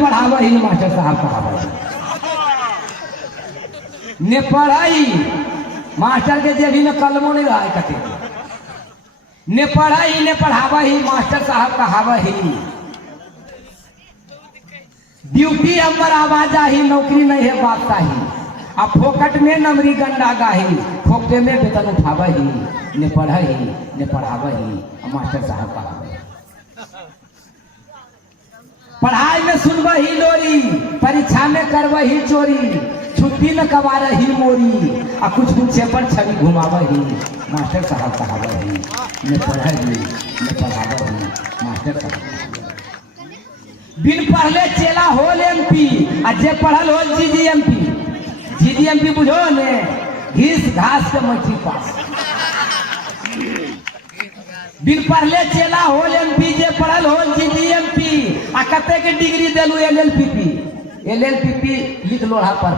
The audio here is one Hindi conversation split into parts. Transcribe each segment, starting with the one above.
पढ़ावा ही मास्टर साहब पढ़ावा ने पढ़ाई मास्टर के जेबी में कलमों नहीं रहा कते ने पढ़ाई ने पढ़ावा ही मास्टर साहब कहावा ही ड्यूटी अंबर आवाज ही नौकरी नहीं है बात ही अब फोकट में नमरी गंडा गाही फोकटे में वेतन उठावा ही ने पढ़ाई ने पढ़ावा ही मास्टर साहब कहावा पढ़ाई में सुनवा ही लोरी परीक्षा में करवा ही चोरी छुट्टी न कबार ही मोरी और कुछ पूछे पर छवि घुमावा ही मास्टर साहब कहावा ही ने पढ़ा ही ने पढ़ावा ही मास्टर साहब बिन पढ़ले चेला होल एमपी आ जे पढ़ल होल जीजीएमपी बुझो ने घीस घास के मछली पास बिन पढ़ले चेला होल एमपी जे पढ़ल होल जीजीएमपी आ कते के डिग्री देलू एलएलपीपी लिख लोढ़ा पर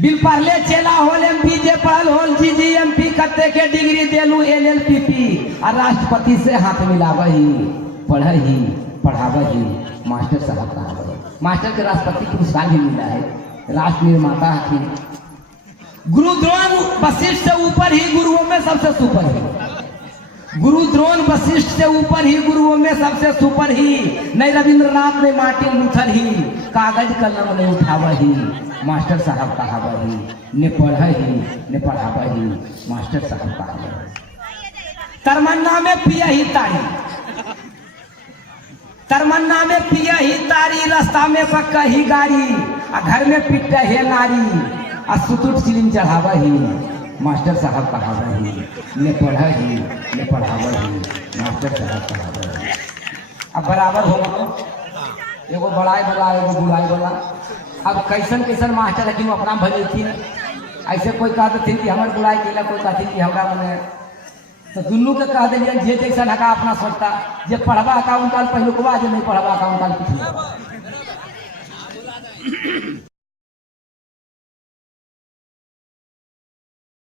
बिन पढ़ले चेला होल एमपी जे पढ़ल होल जीजीएमपी कते के डिग्री देलू एलएलपीपी आ राष्ट्रपति से हाथ मिलावा ही पढ़ा ही पढ़ावा ही मास्टर साहब कहावा मास्टर के राष्ट्रपति पुरस्कार भी मिला है राष्ट्र निर्माता थी गुरु द्रोण वशिष्ठ से ऊपर ही गुरुओं में सबसे सुपर है गुरु द्रोण वशिष्ठ से ऊपर ही गुरुओं में सबसे सुपर ही नहीं रविंद्रनाथ ने मार्टिन लूथर ही कागज कलम ने उठावा ही मास्टर साहब कहावा ही ने पढ़ा ही ने पढ़ावा ही मास्टर साहब कहावा तरमन्ना में पिया ही तारी तरमन्ना में पिया ही तारी रास्ता में पक्का ही गाड़ी आ घर में पिटता है नारी आ सुतुट सिलिम चढ़ावा ही मास्टर साहब कहावा ही ने पढ़ा ही ने पढ़ावा ही मास्टर साहब कहावा ही अब बराबर हो गए एगो बड़ाई वाला एगो बुलाई वाला अब कैसन कैसन मास्टर है कि अपना भले थी ऐसे कोई कहते थे कि हमारे बुलाई के कोई कहती कि हमारा मैंने तो दुनू के कह दिलियन जे जैसा हका अपना सोचता जे पढ़वा का उनका पहलुकवा जे नहीं पढ़वा का उनका पिछले